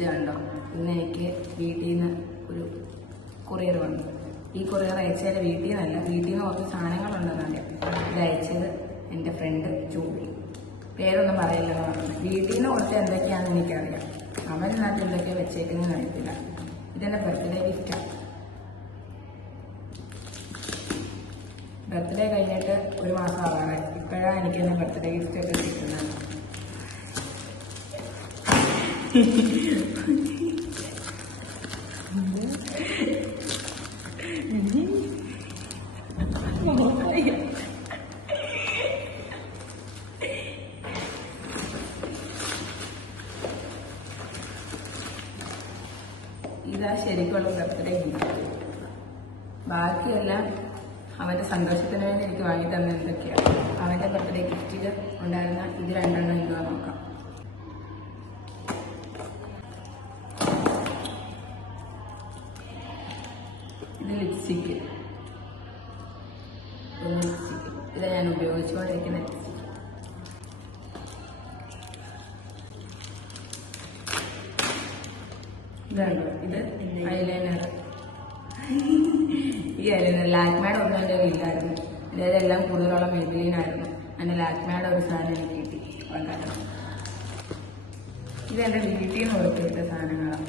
ഇത് കണ്ടോ, ഇന്ന് എനിക്ക് വീട്ടിൽ നിന്ന് ഒരു കൊറിയർ വന്നു. ഈ കൊറിയർ അയച്ചത് വീട്ടിൽ നിന്നല്ല, വീട്ടിൽ നിന്ന് കുറച്ച് സാധനങ്ങളുണ്ടെന്നല്ല. ഇത് അയച്ചത് എൻ്റെ ഫ്രണ്ട് ജൂബി. പേരൊന്നും പറയില്ലെന്ന് പറഞ്ഞു. വീട്ടിൽ നിന്ന് കൊടുത്ത് എന്തൊക്കെയാണെന്ന് എനിക്കറിയാം. അവനകത്ത് എന്തൊക്കെയാണ് വെച്ചേക്കുന്നതെന്ന് അറിയത്തില്ല. ഇതെൻ്റെ ബർത്ത്ഡേ ഗിഫ്റ്റാണ്. ബർത്ത്ഡേ കഴിഞ്ഞിട്ട് ഒരു മാസം ആവാറായി. ഇപ്പോഴാണ് എനിക്ക് എൻ്റെ ബർത്ത്ഡേ ഗിഫ്റ്റ് ഒക്കെ കിട്ടുന്നത്. ഇതാ ശരിക്കുള്ള ബർത്ത്ഡേ ഗിഫ്റ്റ്. ബാക്കിയെല്ലാം അവൻ്റെ സന്തോഷത്തിന് വേണ്ടി എനിക്ക് വാങ്ങി തന്നെ എന്തൊക്കെയാണ്. അവൻ്റെ ബർത്ത്ഡേ ഗിഫ്റ്റിൽ ഉണ്ടായിരുന്ന ഇത് രണ്ടെണ്ണം എന്തുവാ നോക്കാം. ഇത് ലിപ്സ്റ്റിക്ക്. ഇത് ഞാൻ ഉപയോഗിച്ചുകൊണ്ടിരിക്കുന്ന ലിപ്സ്റ്റിക്ക്. ഇതാണ് ഇത് ഐലൈനർ. ഈ ഐലൈനർ ലാക്മേയുടെ ഒന്നും എൻ്റെ വീട്ടിലായിരുന്നു. എൻ്റെ എല്ലാം കൂടുതലുള്ള മെബിലിനായിരുന്നു. എൻ്റെ ലാക്മേയുടെ ഒരു സാധനം എനിക്ക് കിട്ടി. കാരണം ഇത് എൻ്റെ വീട്ടിൽ നിന്ന് കൊടുത്തിട്ട സാധനങ്ങളാണ്.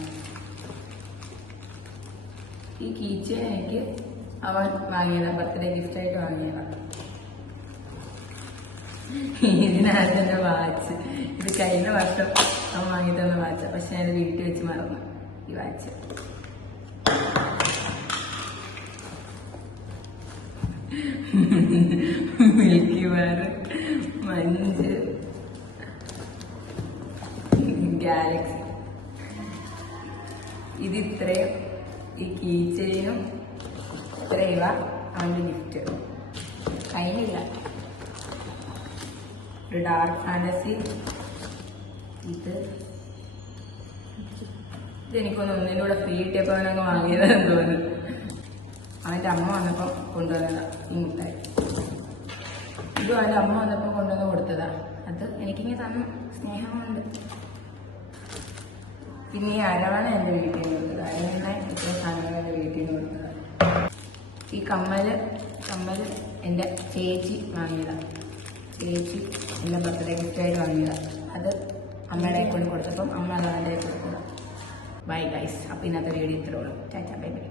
ഈ കീച്ചെയിൻ എനിക്ക് അവൻ വാങ്ങിയതാണ്, ബർത്ത്ഡേ ഗിഫ്റ്റായിട്ട് വാങ്ങിയതാണ്. ഇതിനകത്ത് എൻ്റെ വാച്ച്. ഇത് കഴിഞ്ഞ വർഷം അവൻ വാങ്ങി തന്ന വാച്ച്. പക്ഷെ ഞാൻ വീട്ടിൽ വെച്ച് മറന്നു ഈ watch. Milky bar, Munch, Galaxy. ഇത് ഇത്രയും. ഈ കീച്ചെയിനും ഇത്രയുവ അവൻ്റെ ഗിഫ്റ്റ്. കഴിഞ്ഞില്ല. ഒരു ഡാർക്ക് ഫാന്റസി. ഇതെനിക്കൊന്ന് ഒന്നിൻ്റെ കൂടെ ഫ്രീ കിട്ടിയപ്പോൾ അവനങ്ങ് വാങ്ങിയതെന്ന് തോന്നുന്നു. അവൻ്റെ അമ്മ വന്നപ്പം കൊണ്ടുവന്നതാ ഈ മുട്ടായി. ഇതും അവൻ്റെ അമ്മ വന്നപ്പോൾ കൊണ്ടുവന്ന് കൊടുത്തതാ. അത് എനിക്കിങ്ങനെ തന്നു. സ്നേഹമുണ്ട്. പിന്നെ ഈ അരവാണ് എൻ്റെ വീട്ടിൽ നിന്ന് കൊടുത്തത്. അരവണ്ണ ഇത്ര സാധനങ്ങൾ എൻ്റെ വീട്ടിൽ നിന്ന് കൊടുത്തത്. ഈ കമ്മല് എൻ്റെ ചേച്ചി വാങ്ങിയതാണ്. ചേച്ചി എൻ്റെ ബർത്ത്ഡേ ഗിഫ്റ്റായിട്ട് വാങ്ങിയതാണ്. അത് അമ്മയുടെ കൊണ്ട് കൊടുത്തപ്പം അമ്മ അത് അവൻ്റെ കൊടുത്തതാണ്. Bye guys. അപ്പോൾ ഇന്നത്തെ വീഡിയോ ഇത്രേ ഉള്ളൂ. Tata bye bye.